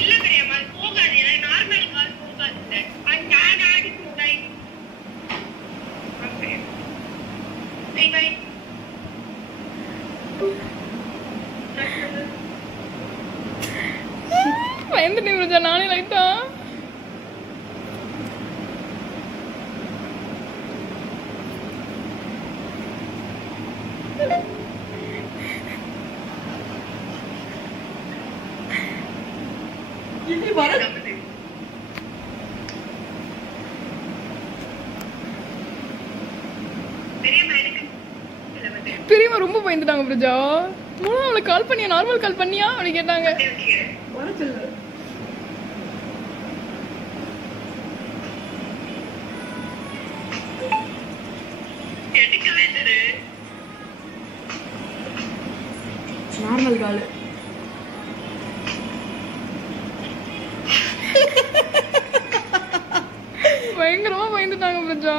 இல்ல பெரியம்மா போகாது, நார்மல் கால் போகாது. நான் ஆடி போகாய். By by. பயந்துட்டேன் ரோஜா நானே லைட்டா. பெரியம்மா ரொம்ப பயந்துட்டாங்க பிரஜா. அவளுக்கு கால் பண்ணியா, நார்மல் கால் பண்ணியா அப்படி கேட்டாங்க. நார்மல் கால் பயங்கரமா பயந்துட்டாங்க பிரஜா.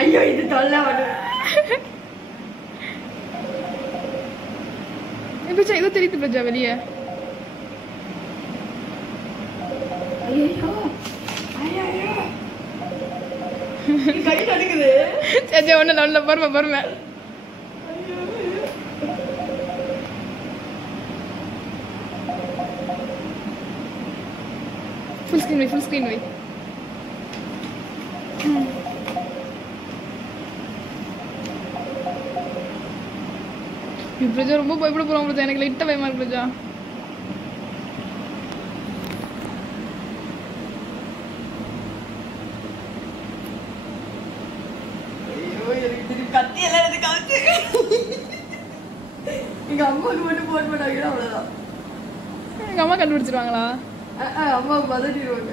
ஐயோ இது தொல்லை பிரஜா ஏதோ தெரியுது பிரஜா வெளியே. சரி ஒண்ணு நல்ல பொறுமை பொறுமை. ஃபுல் ஸ்கிரீன் வை, ஃபுல் ஸ்கிரீன் வை. பிரஜா ரொம்ப பயப்பட போறோம் பிரஜா. எனக்கு லைட்டா பயமா இருக்கு பிரஜா. கத்தி எல்லாம் எனக்கு காமிச்சு எங்க அம்மாவுக்கு மட்டும் போன் பண்ணாங்கன்னா அவ்வளவுதான். எங்க அம்மா கண்டுபிடிச்சிருவாங்களா? அம்மா பதட்டிடுவாங்க.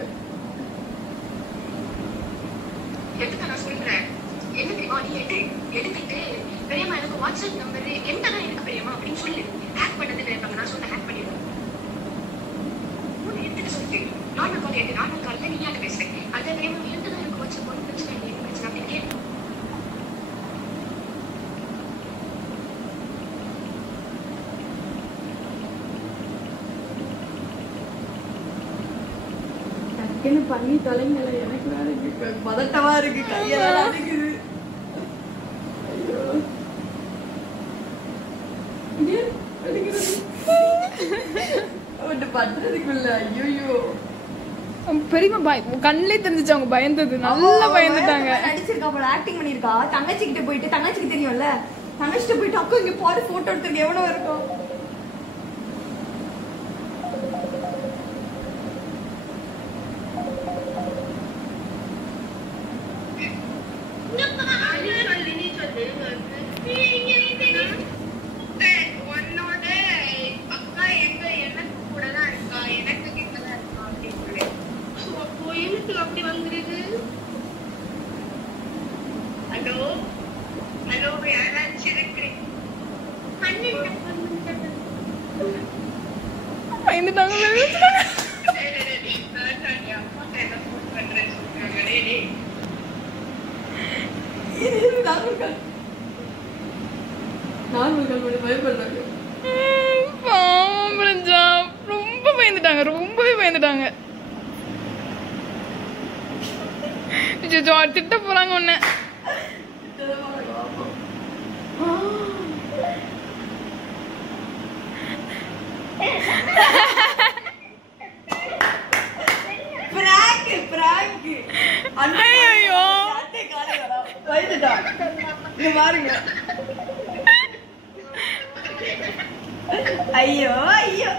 எடுத்து நான் சொல்றேன். என்ன தெரியுமா, நீ எடுத்துட்டு பெரியம்மா எனக்கு வாட்ஸ்அப் நம்பர் என்கிட்டதான் இருக்கு பெரியம்மா அப்படின்னு சொல்லு. ஹேக் பண்ணது பெரியம்மா, நான் சொன்ன ஹேக் பண்ணிடுவேன். எடுத்துட்டு சொல்லிட்டு நார்மல் கால் கேட்டு நார்மல் கால்ல நீ யார்கிட்ட பேசுறேன் அதை பெரியம்மா என்கிட்டதான் இருக்கு வாட்ஸ்அப், ஒன்றும் பிரச்சனை இல்லை, என்ன பிரச்சனை அப்படின்னு கேட்போம். என்ன பண்ணி தொலைங்கல, எனக்கு வேற பதட்டமா இருக்கு, கையெல்லாம் அடிக்குது. பண்றதுக்குள்ள ஐயோ பெரியம்மா கண்ணிலே தெரிஞ்சிச்சு அவங்க பயந்தது. நல்லா பயந்துட்டாங்க. நடிச்சிருக்கா போல, ஆக்டிங் பண்ணிருக்கா. தங்கச்சி கிட்ட போயிட்டு, தங்கச்சிக்கு தெரியும்ல, தங்கச்சிட்ட போயிட்டு அக்கா இங்க பாரு போட்டோ எடுத்துருக்கு எவ்வளவு இருக்கும். ரொம்ப பயந்துட்டாங்க, ரொம்பவே பயந்துட்டாங்க. திட்ட போறாங்க உன்ன. ஐயோ பாருங்க. ஐயோ ஐயோ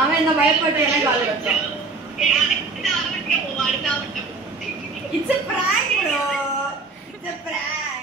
அவன் என்ன பயப்பட்டு எனக்கு கால் வச்சான். It's a prank, bro. It's a prank.